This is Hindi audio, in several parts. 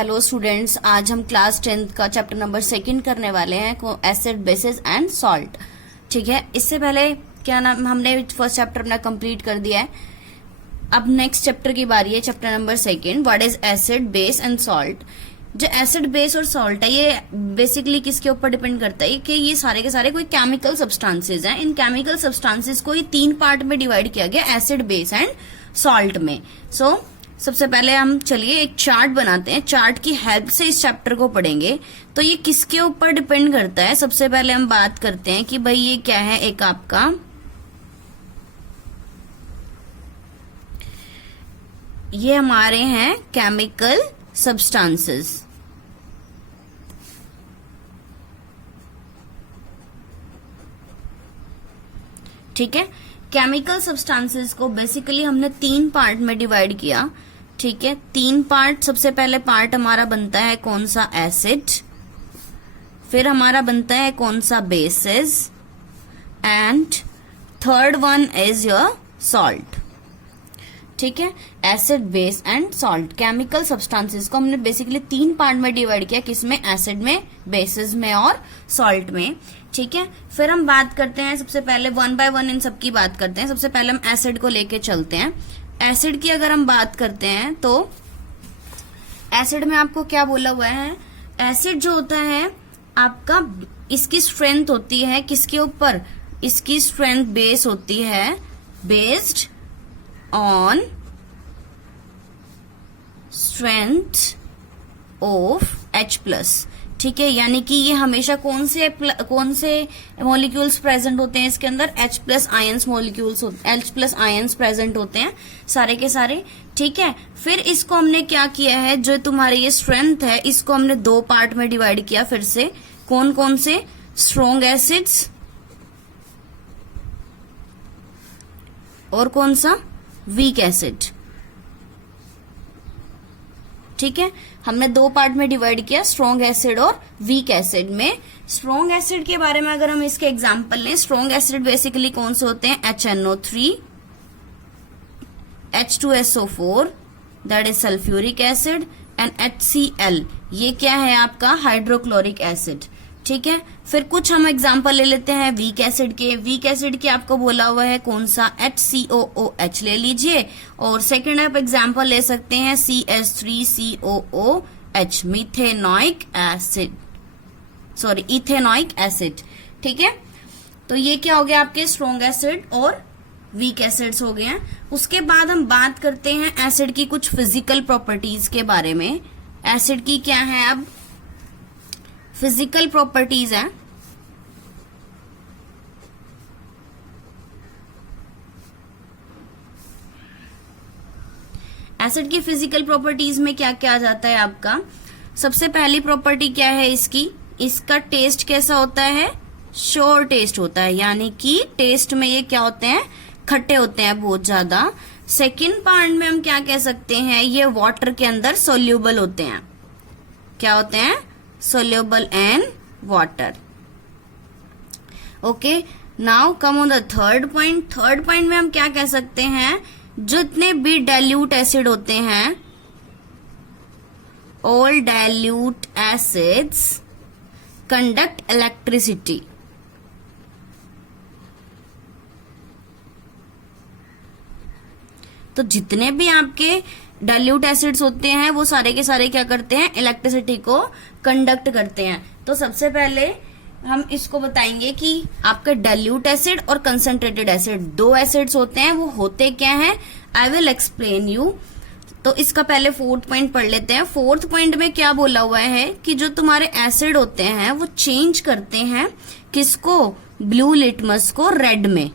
हेलो स्टूडेंट्स, आज हम क्लास 10th का चैप्टर नंबर 2 करने वाले हैं, एसिड बेसिस एंड सॉल्ट। ठीक है, इससे पहले क्या नाम, हमने फर्स्ट चैप्टर अपना कंप्लीट कर दिया है। अब नेक्स्ट चैप्टर की बारी है, chapter number 2, what is acid base and salt. जो एसिड बेस और सॉल्ट है, ये बेसिकली किसके ऊपर डिपेंड करता है कि ये सारे के सारे कोई केमिकल सब्सटेंसेज हैं। इन केमिकल सब्सटेंसेज को ये 3 पार्ट में डिवाइड किया गया, एसिड बेस एंड सॉल्ट में। सबसे पहले हम चलिए एक चार्ट बनाते हैं, चार्ट की हेल्प से इस चैप्टर को पढ़ेंगे। तो ये किसके ऊपर डिपेंड करता है, सबसे पहले हम बात करते हैं कि भाई ये क्या है। एक आपका ये हमारे हैं केमिकल सब्सटेंसेस। ठीक है, केमिकल सब्सटेंसेस को बेसिकली हमने 3 पार्ट में डिवाइड किया। ठीक है, 3 पार्ट। सबसे पहले पार्ट हमारा बनता है कौन सा, एसिड। फिर हमारा बनता है कौन सा, basis. And third one is your salt. ठीक है, acid base and salt, chemical substances को हमने बेसिकली 3 पार्ट में डिवाइड किया, किसमें, एसिड में, बेसिस में और सॉल्ट में। ठीक है, फिर हम बात करते हैं, सबसे पहले 1 बाय 1 इन सबकी बात करते हैं। सबसे पहले हम एसिड को लेके चलते हैं। एसिड की अगर हम बात करते हैं तो एसिड में आपको क्या बोला हुआ है, एसिड जो होता है आपका, इसकी स्ट्रेंथ होती है किसके ऊपर, इसकी स्ट्रेंथ बेस होती है based on strength of H+। ठीक है, यानी कि ये हमेशा कौन से मॉलिक्यूल्स प्रेजेंट होते हैं इसके अंदर, H+ ions molecules, H+ ions present होते हैं सारे के सारे। ठीक है, फिर इसको हमने क्या किया है, जो तुम्हारी ये स्ट्रेंथ है, इसको हमने 2 पार्ट में डिवाइड किया। फिर से कौन कौन से, स्ट्रॉन्ग एसिड्स और कौन सा, वीक एसिड। ठीक है, हमने 2 पार्ट में डिवाइड किया, स्ट्रॉन्ग एसिड और वीक एसिड में। स्ट्रॉन्ग एसिड के बारे में अगर हम इसके एग्जांपल लें, स्ट्रॉन्ग एसिड बेसिकली कौन से होते हैं, HNO3, H2SO4 that is sulphuric acid and HCl, ये क्या है आपका, हाइड्रोक्लोरिक एसिड। ठीक है, फिर कुछ हम एग्जांपल ले लेते हैं वीक एसिड के। वीक एसिड के आपको बोला हुआ है कौन सा, HCOOH ले लीजिए। और सेकंड आप एग्जांपल ले सकते हैं CH3COOH, methanoic acid, sorry ethanoic acid. ठीक है, तो ये क्या हो गया, आपके स्ट्रॉन्ग एसिड और वीक एसिड्स हो गए हैं। उसके बाद हम बात करते हैं एसिड की कुछ फिजिकल प्रॉपर्टीज के बारे में। एसिड की क्या है, अब फिजिकल प्रॉपर्टीज है। एसिड की फिजिकल प्रॉपर्टीज में क्या क्या आ जाता है आपका, सबसे पहली प्रॉपर्टी क्या है इसकी, इसका टेस्ट कैसा होता है, श्योर टेस्ट होता है, यानी कि टेस्ट में ये क्या होते हैं, खट्टे होते हैं बहुत ज्यादा। सेकंड पार्ट में हम क्या कह सकते हैं, ये वाटर के अंदर सोल्यूबल होते हैं। क्या होते हैं, soluble in water. Okay, now come on the third point. Third point में हम क्या कह सकते हैं, जितने भी डाइल्यूट एसिड होते हैं, all dilute acids conduct electricity. तो जितने भी आपके डाइल्यूट एसिड्स होते हैं वो सारे के सारे क्या करते हैं, इलेक्ट्रिसिटी को कंडक्ट करते हैं। तो सबसे पहले हम इसको बताएंगे कि आपका डाइल्यूट एसिड और कंसंट्रेटेड एसिड 2 एसिड्स होते हैं, वो होते क्या हैं, आई विल एक्सप्लेन यू। तो इसका पहले 4th पॉइंट पढ़ लेते हैं। 4th पॉइंट में क्या बोला हुआ है कि जो तुम्हारे एसिड होते हैं वो चेंज करते हैं किसको, ब्लू लिटमस को रेड में।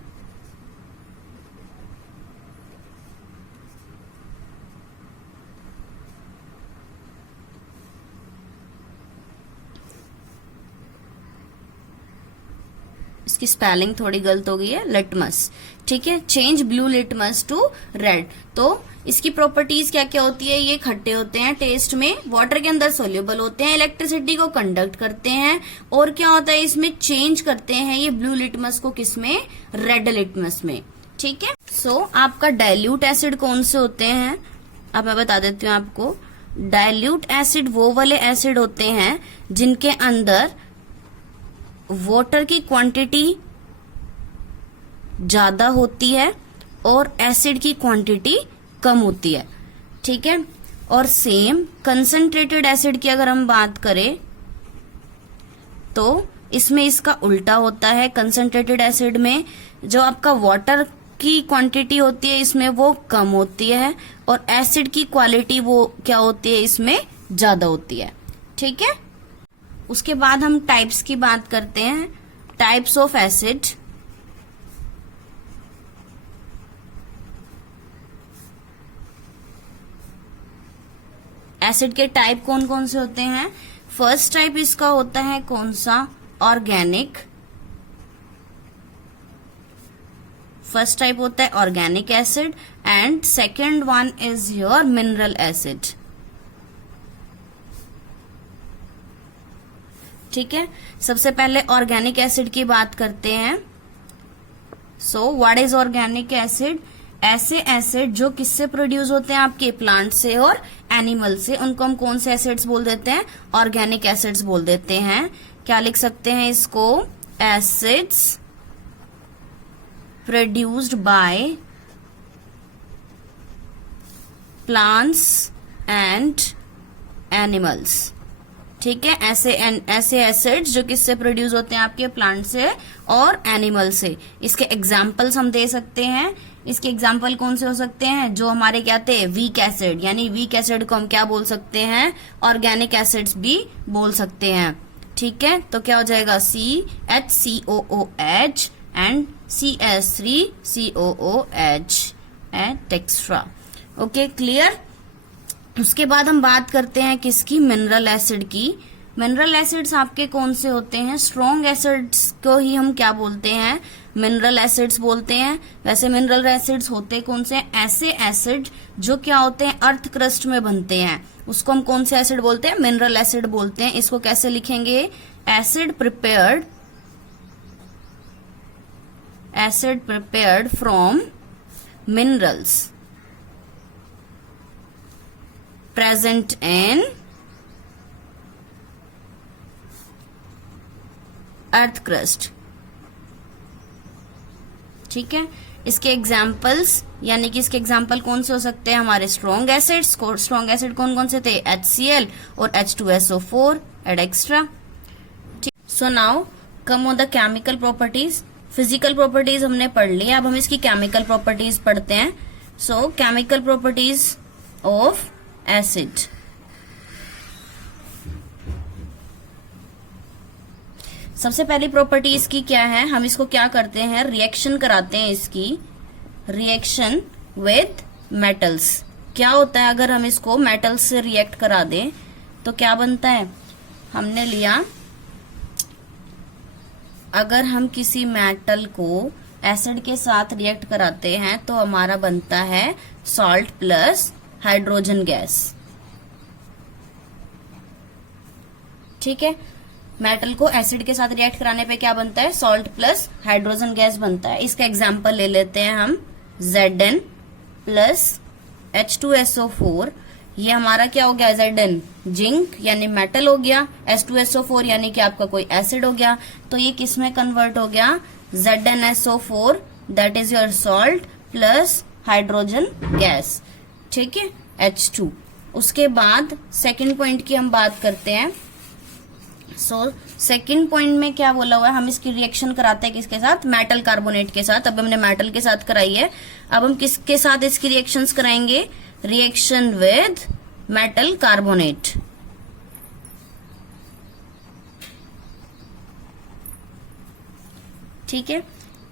इसकी स्पेलिंग थोड़ी गलत हो गई है, लिटमस। ठीक है, change blue litmus to red. तो इसकी प्रॉपर्टीज क्या क्या होती है, ये खट्टे होते हैं टेस्ट में, वाटर के अंदर सोल्यूबल होते हैं, इलेक्ट्रिसिटी को कंडक्ट करते हैं, और क्या होता है इसमें, चेंज करते हैं ये ब्लू लिटमस को किसमें, रेड लिटमस में। ठीक है, सो आपका डाइल्यूट एसिड कौन से होते हैं, अब मैं बता देती हूँ आपको। डाइल्यूट एसिड वो वाले एसिड होते हैं जिनके अंदर वाटर की क्वांटिटी ज्यादा होती है और एसिड की क्वांटिटी कम होती है, ठीक है। और सेम कंसंट्रेटेड एसिड की अगर हम बात करें तो इसमें इसका उल्टा होता है। कंसंट्रेटेड एसिड में जो आपका वाटर की क्वांटिटी होती है इसमें वो कम होती है और एसिड की क्वालिटी वो क्या होती है इसमें ज्यादा होती है, ठीक है। उसके बाद हम टाइप्स की बात करते हैं, टाइप्स ऑफ एसिड। एसिड के टाइप कौन कौन से होते हैं? फर्स्ट टाइप इसका होता है कौन सा? ऑर्गेनिक। फर्स्ट टाइप होता है organic acid and second one is your mineral acid, ठीक है। सबसे पहले ऑर्गेनिक एसिड की बात करते हैं। So what is organic acid? ऐसे एसिड जो किससे प्रोड्यूस होते हैं? आपके प्लांट से और एनिमल से, उनको हम कौन से एसिड्स बोल देते हैं? ऑर्गेनिक एसिड्स बोल देते हैं। क्या लिख सकते हैं इसको? Acids produced by plants and animals, ठीक है। ऐसे एसिड्स जो किससे प्रोड्यूस होते हैं? आपके प्लांट से और एनिमल से। इसके एग्जाम्पल्स हम दे सकते हैं। इसके एग्जाम्पल कौन से हो सकते हैं? जो हमारे क्या थे? वीक एसिड, यानी वीक एसिड को हम क्या बोल सकते हैं? ऑर्गेनिक एसिड्स भी बोल सकते हैं, ठीक है। तो क्या हो जाएगा? CHCOOH and CS3COOH and extra. Okay, clear. उसके बाद हम बात करते हैं किसकी? मिनरल एसिड की। मिनरल एसिड्स आपके कौन से होते हैं? स्ट्रॉन्ग एसिड्स को ही हम क्या बोलते हैं? मिनरल एसिड्स बोलते हैं। वैसे मिनरल एसिड्स होते कौन से? ऐसे एसिड जो क्या होते हैं? अर्थ क्रस्ट में बनते हैं, उसको हम कौन से एसिड बोलते हैं? मिनरल एसिड बोलते हैं। इसको कैसे लिखेंगे? Acid prepared from minerals present in earth crust, ठीक है। इसके एग्जाम्पल्स यानी कि इसके एग्जाम्पल कौन से हो सकते हैं? हमारे स्ट्रॉन्ग एसिड्स। स्ट्रॉन्ग एसिड कौन कौन से थे? HCl और H2SO4 एड एक्स्ट्रा, ठीक। So now come on the chemical properties. Physical properties हमने पढ़ ली, अब हम इसकी केमिकल प्रॉपर्टीज पढ़ते हैं। सो केमिकल प्रॉपर्टीज ऑफ एसिड। सबसे पहली प्रॉपर्टी इसकी क्या है? हम इसको क्या करते हैं? रिएक्शन कराते हैं इसकी, रिएक्शन विद मेटल्स। क्या होता है अगर हम इसको मेटल्स से रिएक्ट करा दें तो क्या बनता है? हमने लिया, अगर हम किसी मेटल को एसिड के साथ रिएक्ट कराते हैं तो हमारा बनता है सॉल्ट प्लस हाइड्रोजन गैस, ठीक है। मेटल को एसिड के साथ रिएक्ट कराने पे क्या बनता है? सॉल्ट प्लस हाइड्रोजन गैस बनता है। इसका एग्जांपल ले लेते हैं हम, Zn प्लस H2SO4। ये हमारा क्या हो गया? Zn जिंक यानी मेटल हो गया, H2SO4 यानी कि आपका कोई एसिड हो गया। तो ये किस में कन्वर्ट हो गया? ZnSO4 that is your salt plus hydrogen gas, ठीक है, H2। उसके बाद सेकंड पॉइंट की हम बात करते हैं। सो सेकंड पॉइंट में क्या बोला हुआ है? हम इसकी रिएक्शन कराते हैं किसके साथ? मेटल कार्बोनेट के साथ। अब हमने मेटल के साथ कराई है, अब हम किसके साथ इसकी रिएक्शंस कराएंगे? रिएक्शन विद मेटल कार्बोनेट, ठीक है।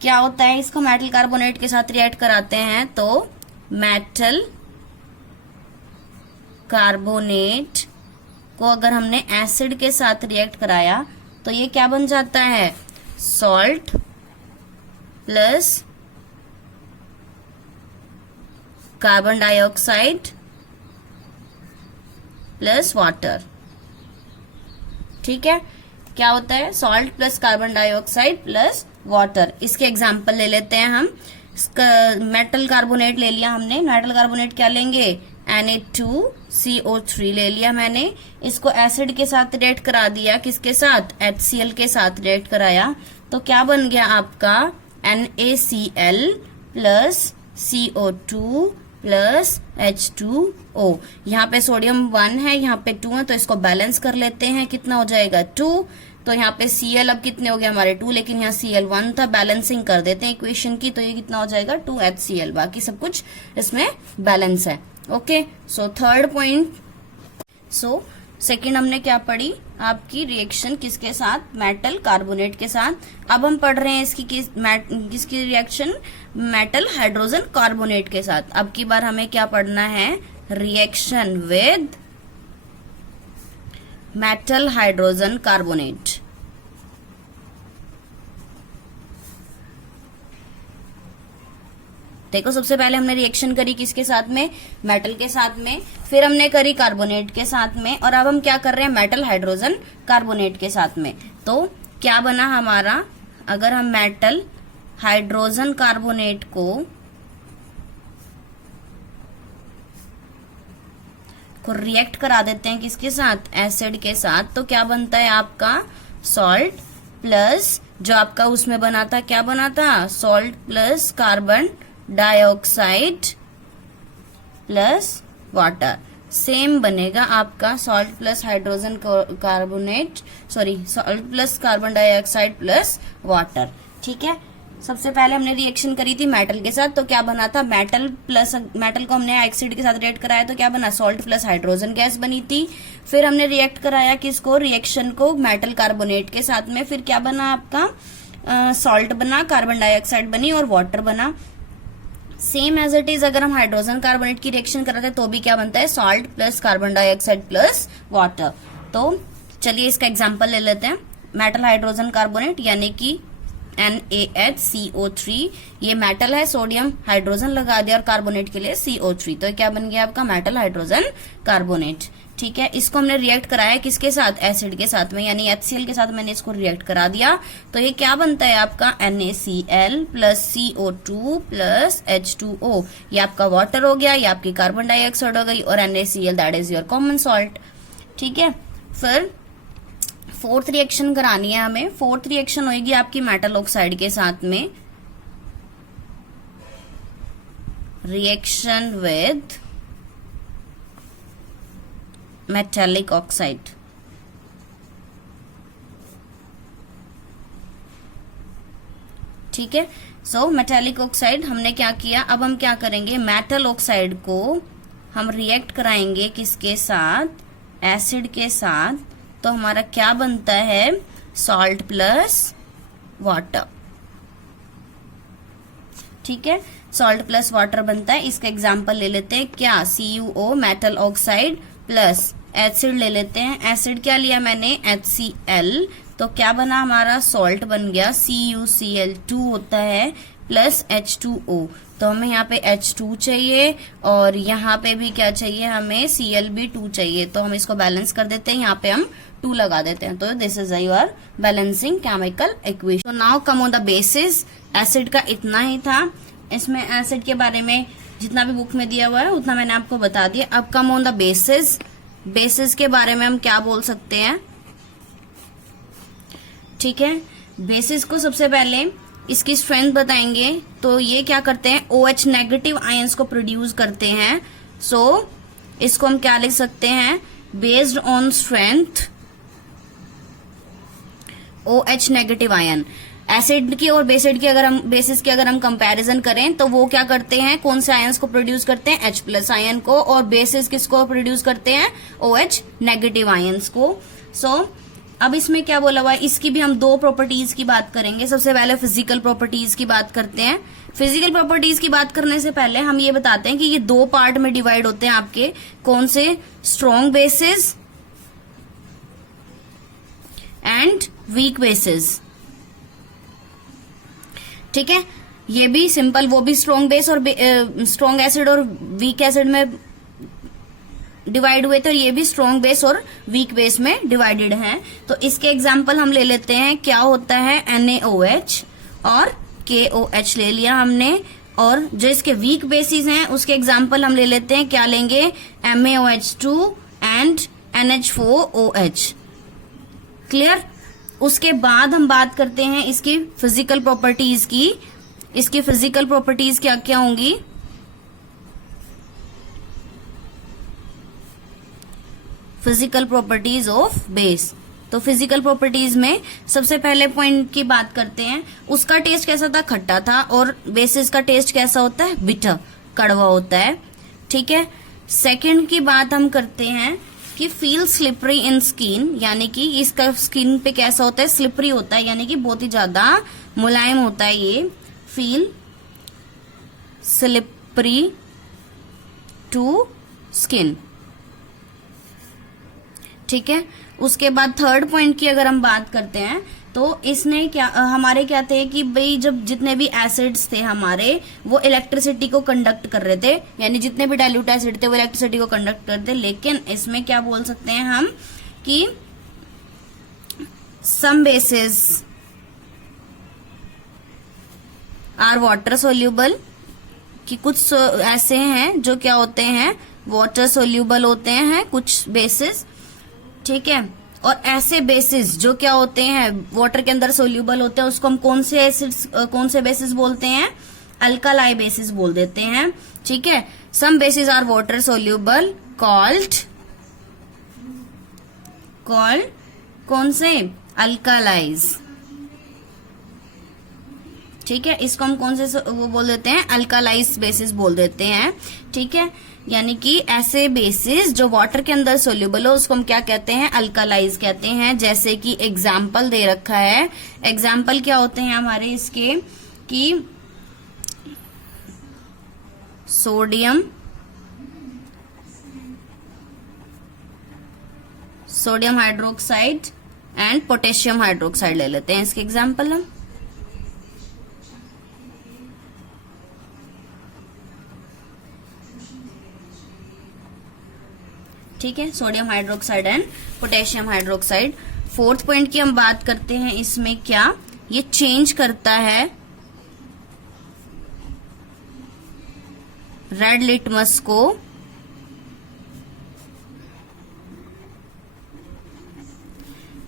क्या होता है? इसको मेटल कार्बोनेट के साथ रिएक्ट कराते हैं तो मेटल कार्बोनेट को अगर हमने एसिड के साथ रिएक्ट कराया तो ये क्या बन जाता है? Salt plus carbon dioxide plus water, ठीक है। क्या होता है? Salt plus carbon dioxide plus water. इसके एग्जाम्पल ले लेते हैं हम। मेटल कार्बोनेट ले लिया हमने, मेटल कार्बोनेट क्या लेंगे? Na2 CO3 ले लिया मैंने, इसको एसिड के साथ रिएक्ट करा दिया, किसके साथ, HCl के साथ रिएक्ट कराया, तो क्या बन गया आपका NaCl plus CO2 plus H2O। यहाँ पे सोडियम 1 है, यहाँ पे 2 है, तो इसको बैलेंस कर लेते हैं, कितना हो जाएगा 2। तो यहाँ पे Cl अब कितने हो गए हमारे 2, लेकिन यहाँ Cl 1 था, बैलेंसिंग कर देते हैं इक्वेशन की, तो ये कितना हो जाएगा 2HCl, बाकी सब कुछ इसमें बैलेंस है। Okay, so third point. So second हमने क्या पढ़ी, आपकी रिएक्शन किसके साथ, मेटल कार्बोनेट के साथ। अब हम पढ़ रहे हैं इसकी किसकी रिएक्शन, मेटल हाइड्रोजन कार्बोनेट के साथ। अब की बार हमें क्या पढ़ना है, reaction with metal hydrogen carbonate. देखो सबसे पहले हमने रिएक्शन करी किसके साथ में, मेटल के साथ में, फिर हमने करी कार्बोनेट के साथ में, और अब हम क्या कर रहे हैं, मेटल हाइड्रोजन कार्बोनेट के साथ में। तो क्या बना हमारा, अगर हम मेटल हाइड्रोजन कार्बोनेट को रिएक्ट करा देते हैं किसके साथ, एसिड के साथ, तो क्या बनता है आपका सॉल्ट प्लस जो आपका उसमें बना था, क्या बना था, salt plus carbon dioxide plus water. Same बनेगा आपका salt plus hydrogen carbonate, sorry salt plus carbon dioxide plus water. ठीक है, सबसे पहले हमने रिएक्शन करी थी मेटल के साथ, तो क्या बना था, मेटल को हमने एसिड के साथ रिएक्ट कराया, तो क्या बना, सॉल्ट प्लस हाइड्रोजन गैस बनी थी। फिर हमने रिएक्ट कराया किसको, रिएक्शन को मेटल कार्बोनेट के साथ में, फिर क्या बना आपका, सॉल्ट बना, कार्बन डाइऑक्साइड बनी और वाटर बना। सेम एज इट इज अगर हम हाइड्रोजन कार्बोनेट की रिएक्शन कर रहे थे तो भी क्या बनता है, salt plus carbon dioxide plus water. तो चलिए इसका एग्जांपल ले लेते हैं, मेटल हाइड्रोजन कार्बोनेट यानी कि NaHCO3, ये मेटल है, सोडियम हाइड्रोजन लगा दिया और कार्बोनेट के लिए CO3, तो क्या बन गया आपका मेटल हाइड्रोजन कार्बोनेट। ठीक है, इसको हमने रिएक्ट कराया किसके साथ, एसिड के साथ में, यानी HCl के साथ मैंने इसको रिएक्ट करा दिया, तो ये क्या बनता है आपका NaCl plus CO2 plus H2O। ये आपका वाटर हो गया, ये आपकी कार्बन डाइऑक्साइड हो गई, और NaCl that is your common salt. ठीक है, फिर फोर्थ रिएक्शन करानी है हमें। फोर्थ रिएक्शन होगी आपकी मेटल ऑक्साइड के साथ में, रिएक्शन विद मेटेलिक ऑक्साइड। ठीक है, सो मेटेलिक ऑक्साइड हमने क्या किया, अब हम क्या करेंगे, मेटल ऑक्साइड को हम रिएक्ट कराएंगे किसके साथ, एसिड के साथ, तो हमारा क्या बनता है, सॉल्ट प्लस वाटर। ठीक है, सॉल्ट प्लस वाटर बनता है। इसका एग्जांपल ले लेते हैं, क्या, CuO metal oxide plus acid ले लेते हैं, एसिड क्या लिया मैंने, HCl, तो क्या बना हमारा, सॉल्ट बन गया, CuCl2 होता है प्लस H2O, तो हमें यहाँ पे H2 चाहिए और यहाँ पे भी क्या चाहिए हमें, Cl भी 2 चाहिए, तो हम इसको बैलेंस कर देते हैं, यहाँ पे हम 2 लगा देते हैं, तो this is your balancing chemical equation. तो now come on the bases. Acid का इतना ही था, इसमें एसिड के बारे में जितना भी बुक में दिया हुआ है उतना मैंने आपको बता दिया। अब कम ऑन द बेसिस। बेसिस के बारे में हम क्या बोल सकते हैं, ठीक है, बेसिस को सबसे पहले इसकी स्ट्रेंथ बताएंगे, तो ये क्या करते हैं, OH नेगेटिव आयंस को प्रोड्यूस करते हैं। सो इसको हम क्या लिख सकते हैं, based on strength OH negative ion. Acid की और बेसिड की बेसिस की अगर हम कंपैरिजन करें तो वो क्या करते हैं, कौन से आयंस को प्रोड्यूस करते हैं, H प्लस आयन को, और बेसिस किसको प्रोड्यूस करते हैं, OH नेगेटिव आयंस को। सो अब इसमें क्या बोला हुआ है, इसकी भी हम 2 प्रॉपर्टीज की बात करेंगे। सबसे पहले फिजिकल प्रॉपर्टीज की बात करते हैं। फिजिकल प्रॉपर्टीज की बात करने से पहले हम ये बताते हैं कि ये 2 पार्ट में डिवाइड होते हैं आपके, कौन से, strong basis and weak basis. ठीक है, ये भी सिंपल, वो भी स्ट्रॉन्ग बेस और स्ट्रॉन्ग एसिड और वीक एसिड में डिवाइड हुए थे, और ये भी स्ट्रॉन्ग बेस और वीक बेस में डिवाइडेड हैं। तो इसके एग्जांपल हम ले लेते हैं, क्या होता है, NaOH और KOH ले लिया हमने, और जो इसके वीक बेसिस हैं उसके एग्जाम्पल हम ले लेते हैं, क्या लेंगे, MaOH2 एंड NH4OH। क्लियर। उसके बाद हम बात करते हैं इसकी फिजिकल प्रॉपर्टीज की। इसकी फिजिकल प्रॉपर्टीज क्या क्या होंगी, फिजिकल प्रॉपर्टीज ऑफ बेस। तो फिजिकल प्रॉपर्टीज में सबसे पहले पॉइंट की बात करते हैं, उसका टेस्ट कैसा था, खट्टा था, और बेसिस का टेस्ट कैसा होता है, बिटर, कड़वा होता है। ठीक है। सेकंड की बात हम करते हैं कि फील स्लिपरी इन स्किन, यानी कि इसका स्किन पे कैसा होता है, स्लिपरी होता है, यानी कि बहुत ही ज्यादा मुलायम होता है ये। Feel slippery to skin. ठीक है। उसके बाद थर्ड पॉइंट की अगर हम बात करते हैं तो इसने क्या हमारे क्या थे कि भाई जब जितने भी एसिड्स थे हमारे वो इलेक्ट्रिसिटी को कंडक्ट कर रहे थे, यानी जितने भी डाइल्यूट एसिड थे वो इलेक्ट्रिसिटी को कंडक्ट करते थे। लेकिन इसमें क्या बोल सकते हैं हम कि सम बेसिस आर वाटर सोल्यूबल, कि कुछ ऐसे हैं जो क्या होते हैं, वाटर सोल्यूबल होते हैं कुछ बेसिस। ठीक है। और ऐसे बेसिस जो क्या होते हैं वाटर के अंदर सोल्यूबल होते हैं उसको हम कौन से एसिड्स कौन से बेसिस बोलते हैं, अल्कालाई बेसिस बोल देते हैं। ठीक है। Some bases are water soluble called कौन से, अल्कालाइज। ठीक है। इसको हम कौन से वो बोल देते हैं, अल्कालाइज बेसिस बोल देते हैं। ठीक है। यानी कि ऐसे बेसिस जो वाटर के अंदर सोल्यूबल हो उसको हम क्या कहते हैं, अल्कालाइज कहते हैं। जैसे कि एग्जाम्पल दे रखा है, एग्जाम्पल क्या होते हैं हमारे इसके कि sodium hydroxide and potassium hydroxide ले लेते हैं इसके एग्जाम्पल हम। ठीक है। Sodium hydroxide and potassium hydroxide. Fourth point की हम बात करते हैं, इसमें क्या ये चेंज करता है रेड लिटमस को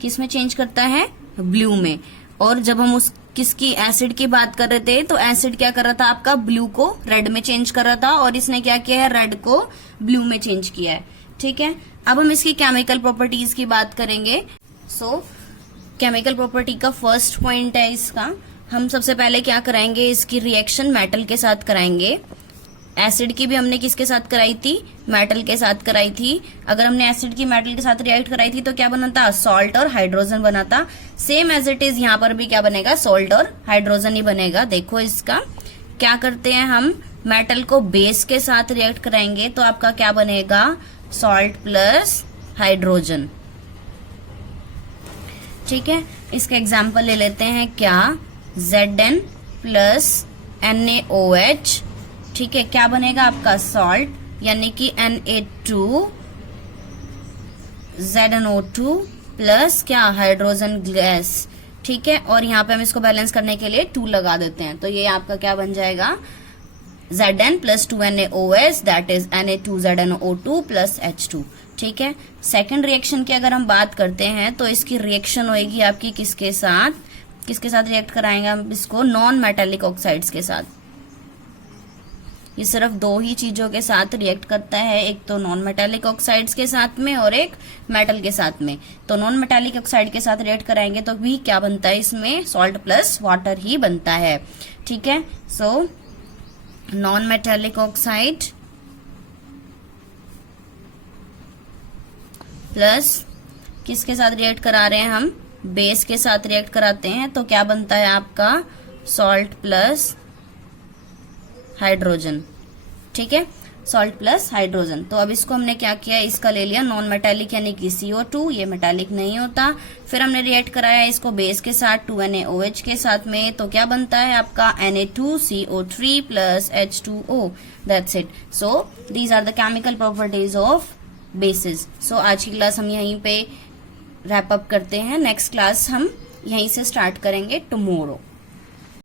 किसमें चेंज करता है, ब्लू में। और जब हम उस किसकी एसिड की बात कर रहे थे तो एसिड क्या कर रहा था आपका, ब्लू को रेड में चेंज कर रहा था, और इसने क्या किया है, रेड को ब्लू में चेंज किया है। ठीक है। अब हम इसकी केमिकल प्रॉपर्टीज की बात करेंगे। केमिकल प्रॉपर्टी का फर्स्ट पॉइंट है इसका, हम सबसे पहले क्या कराएंगे, इसकी रिएक्शन मेटल के साथ कराएंगे। एसिड की भी हमने किसके साथ कराई थी, मेटल के साथ कराई थी। अगर हमने एसिड की मेटल के साथ रिएक्ट कराई थी तो क्या बना था, सॉल्ट और हाइड्रोजन बना था। सेम एज इट इज यहाँ पर भी क्या बनेगा, सॉल्ट और हाइड्रोजन ही बनेगा। देखो इसका क्या करते हैं हम, मेटल को बेस के साथ रिएक्ट कराएंगे तो आपका क्या बनेगा, सॉल्ट प्लस हाइड्रोजन। ठीक है। इसका एग्जाम्पल ले लेते हैं क्या, Zn प्लस NaOH। ठीक है। क्या बनेगा आपका, सॉल्ट, यानी कि Na2 ZnO2 प्लस क्या, हाइड्रोजन गैस। ठीक है। और यहाँ पे हम इसको बैलेंस करने के लिए 2 लगा देते हैं, तो ये आपका क्या बन जाएगा, Zn plus 2NaOH that is Na2ZnO2 plus H2। ठीक है। सेकंड रिएक्शन की अगर हम बात करते हैं तो इसकी रिएक्शन होगी आपकी किसके साथ रिएक्ट कराएंगे हम इसको, नॉन मेटेलिक ऑक्साइड्स के साथ। ये सिर्फ 2 ही चीजों के साथ रिएक्ट करता है, एक तो नॉन मेटेलिक ऑक्साइड्स के साथ में और एक मेटल के साथ में। तो नॉन मेटेलिक ऑक्साइड के साथ रिएक्ट कराएंगे तो भी क्या बनता है, इसमें सॉल्ट प्लस वाटर ही बनता है। ठीक है। So non metallic oxide plus किसके साथ रिएक्ट करा रहे हैं हम, बेस के साथ रिएक्ट कराते हैं तो क्या बनता है आपका, सॉल्ट प्लस हाइड्रोजन। ठीक है। Salt plus hydrogen. तो अब इसको हमने क्या किया, इसका ले लिया नॉन मेटालिक यानी कि CO2, ये मेटालिक नहीं होता। फिर हमने रिएक्ट कराया इसको बेस के साथ 2NaOH के साथ में, तो क्या बनता है आपका Na2CO3 plus H2O। That's it. So these are the chemical properties of bases. So आज की क्लास हम यहीं पे रैप अप करते हैं, नेक्स्ट क्लास हम यहीं से स्टार्ट करेंगे टुमारो।